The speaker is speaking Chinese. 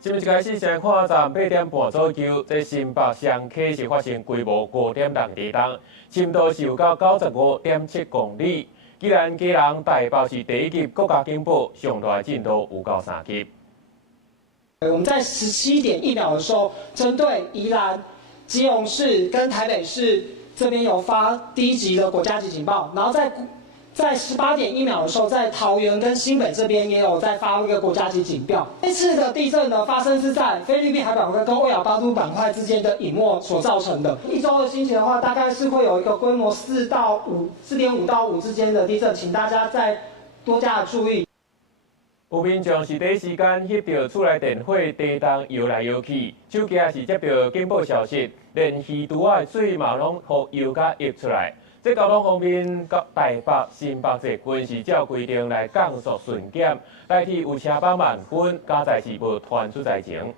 新聞一開始，先看站8點半左右，在新北雙溪是發生規模5.6地震，深度是有到95.7公里。既然基隆台北市第一級國家警報，上大震度有到3級。我們在17點1秒的時候，針對宜蘭、基隆市跟台北市這邊有發第一級的國家級警報，然後在18點1秒的時候，在桃園跟新北這邊也有在發一個國家級警報。這次的地震呢，發生是在菲律賓海板塊跟歐亞巴都板塊之間的隱沒所造成的。一周的心情的話，大概是會有一個規模4.5到5之間的地震，請大家再多加的注意。有民眾是第一時間翕到厝內電火地動搖來搖去，手機也是接到警報消息，連魚肚仔的水嘛攏予搖甲溢出來。在交通方面，台北、新北這軍是照規定來降速巡檢，代替有車幫慢，阮加載是無傳出災情。